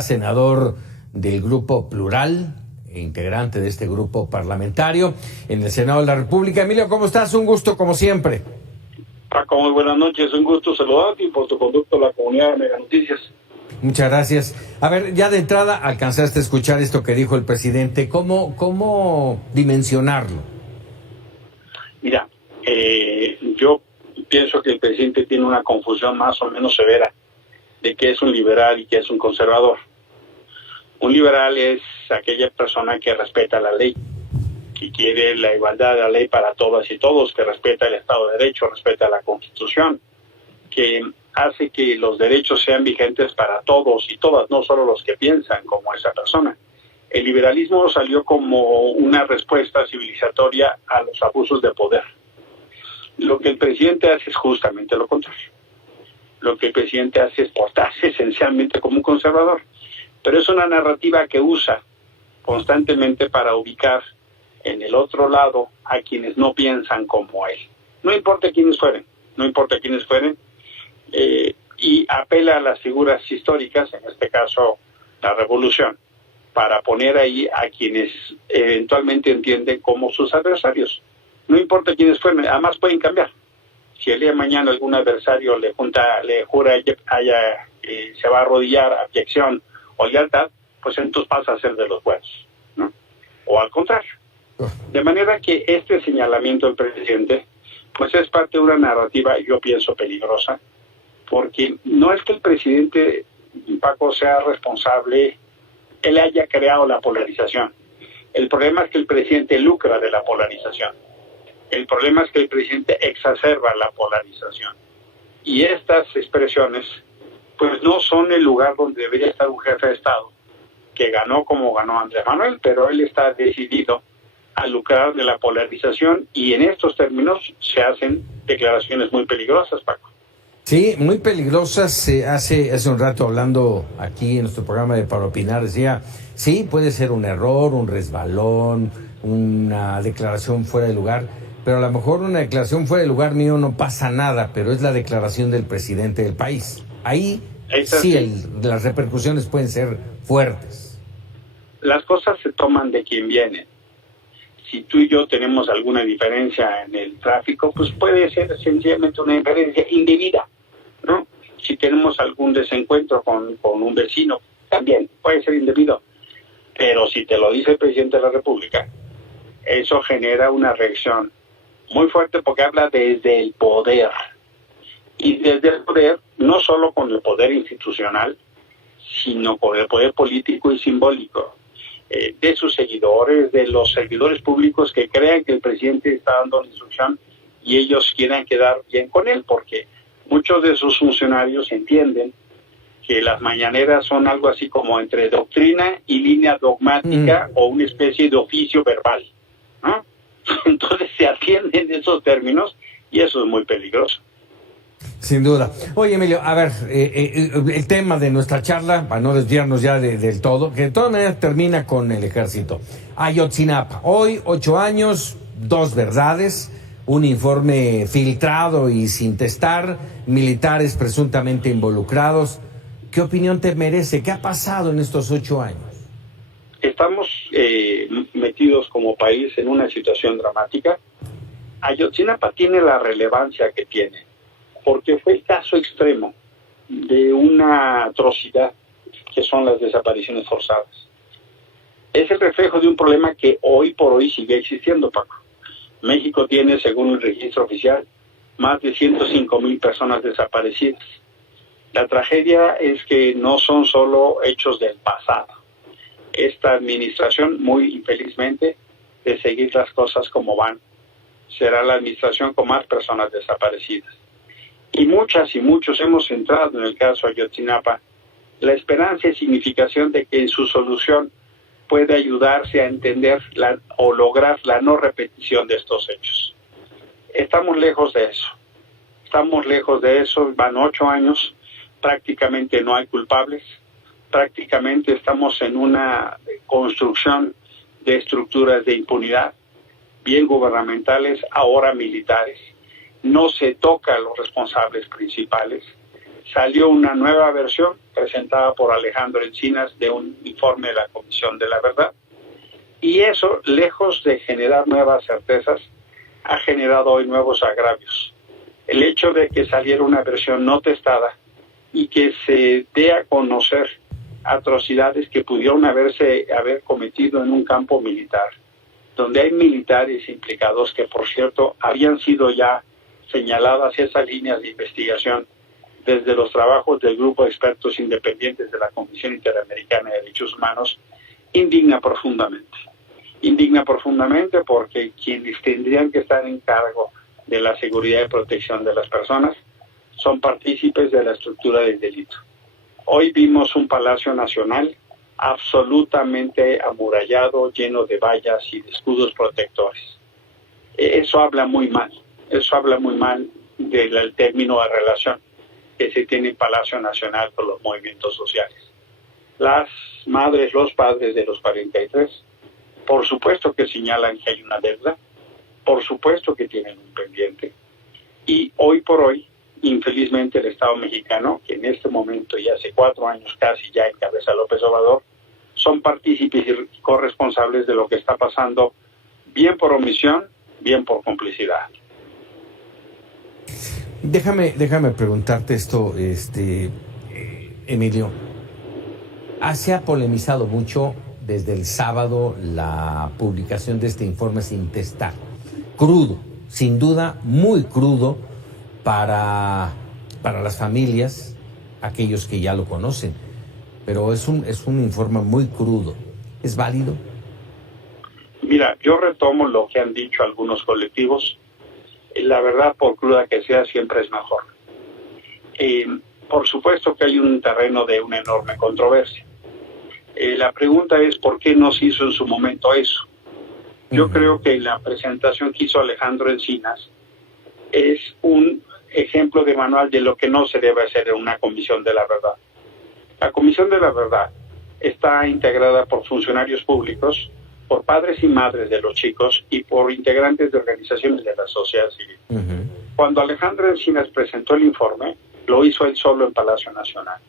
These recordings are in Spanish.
senador del Grupo Plural, integrante de este grupo parlamentario en el Senado de la República. Emilio, ¿cómo estás? Un gusto, como siempre. Paco, muy buenas noches. Un gusto saludarte y por tu conducto a la comunidad de Mega Noticias. Muchas gracias. A ver, ya de entrada alcanzaste a escuchar esto que dijo el presidente. ¿Cómo dimensionarlo? Mira, yo pienso que el presidente tiene una confusión más o menos severa de qué es un liberal y qué es un conservador. Un liberal es aquella persona que respeta la ley, que quiere la igualdad de la ley para todas y todos, que respeta el Estado de Derecho, respeta la Constitución, que hace que los derechos sean vigentes para todos y todas, no solo los que piensan como esa persona. El liberalismo salió como una respuesta civilizatoria a los abusos de poder. Lo que el presidente hace es justamente lo contrario. Lo que el presidente hace es portarse esencialmente como un conservador, pero es una narrativa que usa constantemente para ubicar en el otro lado a quienes no piensan como él. No importa quiénes fueren, y apela a las figuras históricas, en este caso la Revolución, para poner ahí a quienes eventualmente entienden como sus adversarios. No importa quiénes fueren, además pueden cambiar. Si el día de mañana algún adversario le jura se va a arrodillar, abyección o lealtad, pues entonces pasa a ser de los buenos, ¿no? O al contrario. De manera que este señalamiento del presidente, pues es parte de una narrativa, yo pienso, peligrosa, porque no es que el presidente, Paco, sea responsable, él haya creado la polarización. El problema es que el presidente lucra de la polarización. El problema es que el presidente exacerba la polarización. Y estas expresiones, pues no son el lugar donde debería estar un jefe de Estado, que ganó como ganó Andrés Manuel, pero él está decidido a lucrar de la polarización y en estos términos se hacen declaraciones muy peligrosas, Paco. Sí, muy peligrosas. Hace un rato hablando aquí en nuestro programa de Para Opinar, decía, sí, puede ser un error, un resbalón, una declaración fuera de lugar, pero a lo mejor una declaración fuera de lugar mío no pasa nada, pero es la declaración del presidente del país. Ahí las repercusiones pueden ser fuertes. Las cosas se toman de quien viene. Si tú y yo tenemos alguna diferencia en el tráfico, pues puede ser sencillamente una diferencia indebida, ¿no? Si tenemos algún desencuentro con un vecino, también puede ser indebido. Pero si te lo dice el presidente de la República, eso genera una reacción muy fuerte porque habla desde el poder. Y desde el poder, no solo con el poder institucional, sino con el poder político y simbólico. De sus seguidores, de los servidores públicos que crean que el presidente está dando la instrucción y ellos quieran quedar bien con él, porque muchos de sus funcionarios entienden que las mañaneras son algo así como entre doctrina y línea dogmática o una especie de oficio verbal, ¿no? Entonces se atienden esos términos y eso es muy peligroso. Sin duda. Oye, Emilio, a ver, el tema de nuestra charla, para no desviarnos ya del todo, que de todas maneras termina con el ejército. Ayotzinapa, hoy 8 años, 2 verdades, un informe filtrado y sin testar, militares presuntamente involucrados. ¿Qué opinión te merece? ¿Qué ha pasado en estos 8 años? Estamos metidos como país en una situación dramática. Ayotzinapa tiene la relevancia que tiene, porque fue el caso extremo de una atrocidad que son las desapariciones forzadas. Es el reflejo de un problema que hoy por hoy sigue existiendo, Paco. México tiene, según el registro oficial, más de 105,000 personas desaparecidas. La tragedia es que no son solo hechos del pasado. Esta administración, muy infelizmente, de seguir las cosas como van, será la administración con más personas desaparecidas. Y muchas y muchos hemos entrado en el caso Ayotzinapa, la esperanza y significación de que en su solución puede ayudarse a entender o lograr la no repetición de estos hechos. Estamos lejos de eso, van 8 años, prácticamente no hay culpables, prácticamente estamos en una construcción de estructuras de impunidad, bien gubernamentales, ahora militares. No se toca a los responsables principales, salió una nueva versión presentada por Alejandro Encinas de un informe de la Comisión de la Verdad. Y eso, lejos de generar nuevas certezas, ha generado hoy nuevos agravios. El hecho de que saliera una versión no testada y que se dé a conocer atrocidades que pudieron haber cometido en un campo militar, donde hay militares implicados que, por cierto, habían sido ya señaladas esas líneas de investigación desde los trabajos del grupo de expertos independientes de la Comisión Interamericana de Derechos Humanos, indigna profundamente. Indigna profundamente porque quienes tendrían que estar en cargo de la seguridad y protección de las personas son partícipes de la estructura del delito. Hoy vimos un Palacio Nacional absolutamente amurallado, lleno de vallas y de escudos protectores. Eso habla muy mal del término de relación que se tiene en Palacio Nacional con los movimientos sociales. Las madres, los padres de los 43, por supuesto que señalan que hay una deuda, por supuesto que tienen un pendiente, y hoy por hoy, infelizmente, el Estado mexicano, que en este momento y hace 4 años casi ya encabeza López Obrador, son partícipes y corresponsables de lo que está pasando, bien por omisión, bien por complicidad. Déjame preguntarte esto, Emilio. Se ha polemizado mucho desde el sábado la publicación de este informe sin testar. Crudo, sin duda, muy crudo para las familias, aquellos que ya lo conocen. Pero es un informe muy crudo. ¿Es válido? Mira, yo retomo lo que han dicho algunos colectivos. La verdad, por cruda que sea, siempre es mejor. Por supuesto que hay un terreno de una enorme controversia. La pregunta es, ¿por qué no se hizo en su momento eso? Yo creo que la presentación que hizo Alejandro Encinas es un ejemplo de manual de lo que no se debe hacer en una Comisión de la Verdad. La Comisión de la Verdad está integrada por funcionarios públicos, por padres y madres de los chicos y por integrantes de organizaciones de la sociedad civil. Cuando Alejandro Encinas presentó el informe, lo hizo él solo en Palacio Nacional.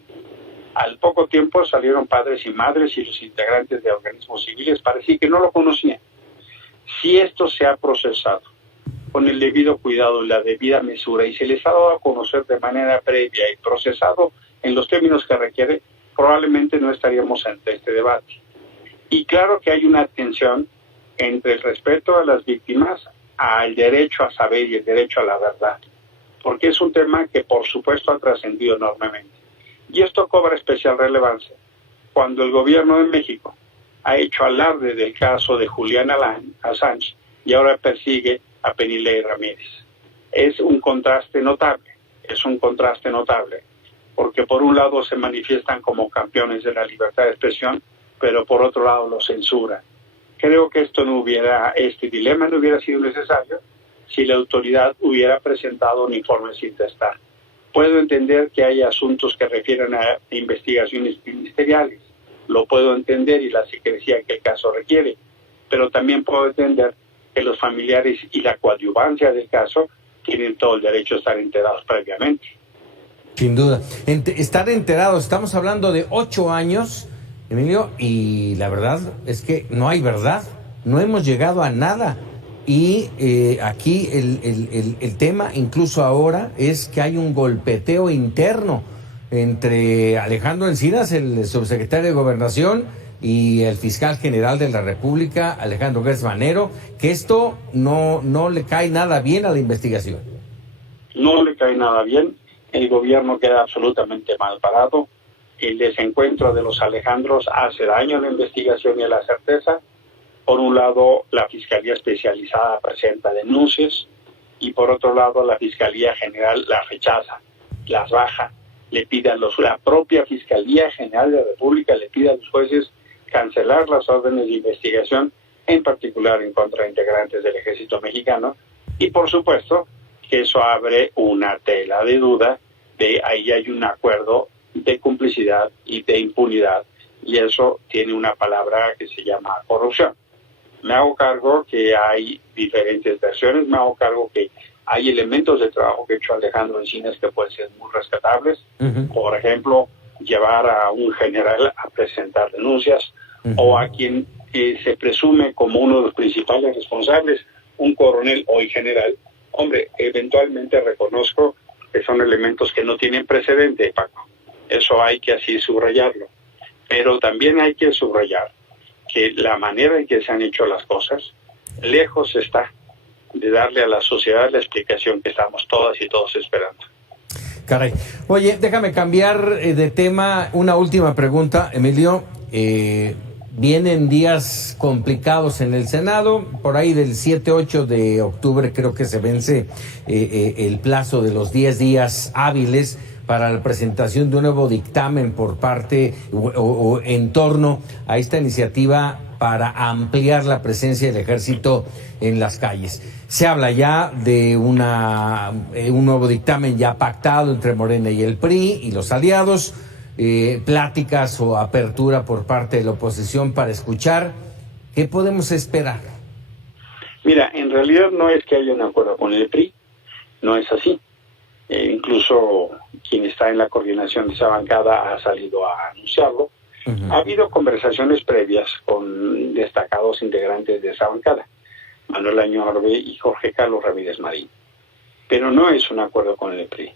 Al poco tiempo salieron padres y madres y los integrantes de organismos civiles para decir que no lo conocían. Si esto se ha procesado con el debido cuidado y la debida mesura y se les ha dado a conocer de manera previa y procesado en los términos que requiere, probablemente no estaríamos ante este debate. Y claro que hay una tensión entre el respeto a las víctimas, al derecho a saber y el derecho a la verdad, porque es un tema que por supuesto ha trascendido enormemente. Y esto cobra especial relevancia cuando el gobierno de México ha hecho alarde del caso de Julián Assange y ahora persigue a Penilei Ramírez. Es un contraste notable, porque por un lado se manifiestan como campeones de la libertad de expresión, pero por otro lado lo censuran. Creo que este dilema no hubiera sido necesario si la autoridad hubiera presentado un informe sin testar. Puedo entender que hay asuntos que refieren a investigaciones ministeriales, lo puedo entender y la secrecía que el caso requiere, pero también puedo entender que los familiares y la coadyuvancia del caso tienen todo el derecho a estar enterados previamente. Sin duda. Estar enterados, estamos hablando de 8 años, Emilio, y la verdad es que no hay verdad, no hemos llegado a nada. Y aquí el tema, incluso ahora, es que hay un golpeteo interno entre Alejandro Encinas, el subsecretario de Gobernación, y el fiscal general de la República, Alejandro Gertz Manero, que esto no le cae nada bien a la investigación. No le cae nada bien, el gobierno queda absolutamente mal parado, el desencuentro de los Alejandros hace daño a la investigación y a la certeza. Por un lado, la Fiscalía Especializada presenta denuncias y por otro lado, la Fiscalía General las rechaza, las baja, la propia Fiscalía General de la República le pide a los jueces cancelar las órdenes de investigación, en particular en contra de integrantes del Ejército Mexicano, y por supuesto que eso abre una tela de duda de ahí hay un acuerdo de complicidad y de impunidad, y eso tiene una palabra que se llama corrupción. Me hago cargo que hay diferentes versiones, me hago cargo que Hay elementos de trabajo que ha hecho Alejandro Encinas que pueden ser muy rescatables. Uh-huh. Por ejemplo, llevar a un general a presentar denuncias, uh-huh, o a quien se presume como uno de los principales responsables, un coronel o un general. Hombre, eventualmente reconozco que son elementos que no tienen precedente, Paco. Eso hay que así subrayarlo. Pero también hay que subrayar que la manera en que se han hecho las cosas, lejos está de darle a la sociedad la explicación que estamos todas y todos esperando. Caray. Oye, déjame cambiar de tema. Una última pregunta, Emilio. Vienen días complicados en el Senado. Por ahí del 7-8 de octubre creo que se vence el plazo de los 10 días hábiles para la presentación de un nuevo dictamen por parte o en torno a esta iniciativa para ampliar la presencia del ejército en las calles. Se habla ya de un nuevo dictamen ya pactado entre Morena y el PRI y los aliados, pláticas o apertura por parte de la oposición para escuchar. ¿Qué podemos esperar? Mira, en realidad no es que haya un acuerdo con el PRI, no es así. Incluso quien está en la coordinación de esa bancada ha salido a anunciarlo. Uh-huh. Ha habido conversaciones previas con destacados integrantes de esa bancada, Manuel Añorbe y Jorge Carlos Ramírez Marín. Pero no es un acuerdo con el PRI.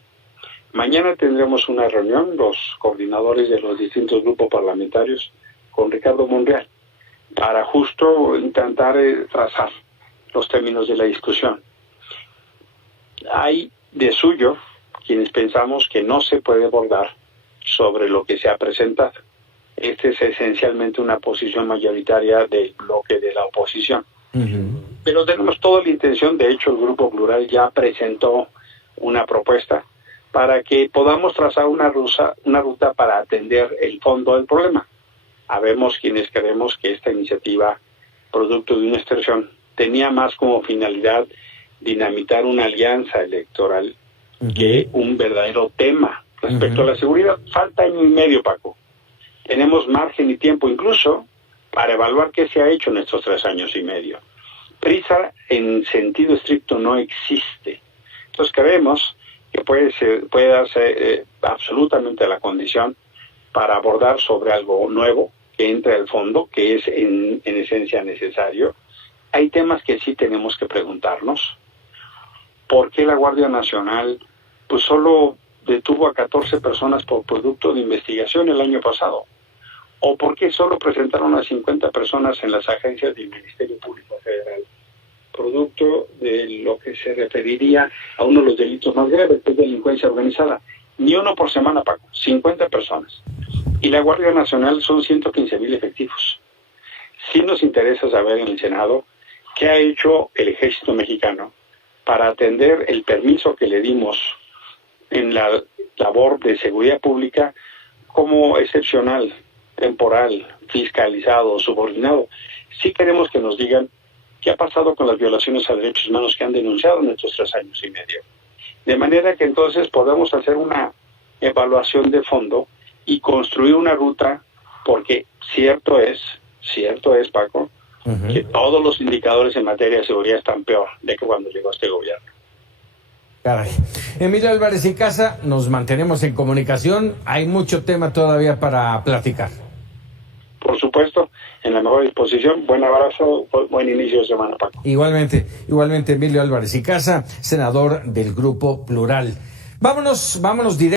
Mañana tendremos una reunión, los coordinadores de los distintos grupos parlamentarios, con Ricardo Monreal, para justo intentar trazar los términos de la discusión. Hay de suyo quienes pensamos que no se puede abordar sobre lo que se ha presentado. Este es esencialmente una posición mayoritaria del bloque de la oposición. Uh-huh. Pero tenemos toda la intención, de hecho el Grupo Plural ya presentó una propuesta para que podamos trazar una ruta para atender el fondo del problema. Habemos quienes creemos que esta iniciativa, producto de una extorsión, tenía más como finalidad dinamitar una alianza electoral, uh-huh, que un verdadero tema respecto, uh-huh, a la seguridad. Falta año y medio, Paco. Tenemos margen y tiempo incluso para evaluar qué se ha hecho en estos 3 años y medio. Prisa en sentido estricto no existe. Entonces creemos que puede darse absolutamente la condición para abordar sobre algo nuevo que entre al fondo, que es en esencia necesario. Hay temas que sí tenemos que preguntarnos. ¿Por qué la Guardia Nacional pues solo detuvo a 14 personas por producto de investigación el año pasado? ¿O por qué solo presentaron a 50 personas en las agencias del Ministerio Público Federal? Producto de lo que se referiría a uno de los delitos más graves, que es delincuencia organizada. Ni uno por semana, Paco, 50 personas. Y la Guardia Nacional son 115,000 efectivos. Sí nos interesa saber en el Senado qué ha hecho el Ejército Mexicano para atender el permiso que le dimos en la labor de seguridad pública como excepcional, temporal, fiscalizado, subordinado. Sí queremos que nos digan qué ha pasado con las violaciones a derechos humanos que han denunciado en estos 3 años y medio. De manera que entonces podamos hacer una evaluación de fondo y construir una ruta, porque cierto es, Paco, uh-huh, que todos los indicadores en materia de seguridad están peor de que cuando llegó este gobierno. Caray. Emilio Álvarez y Casa, nos mantenemos en comunicación. Hay mucho tema todavía para platicar. Por supuesto, en la mejor disposición. Buen abrazo, buen inicio de semana, Paco. Igualmente, Emilio Álvarez y Casa, senador del Grupo Plural. Vámonos directo.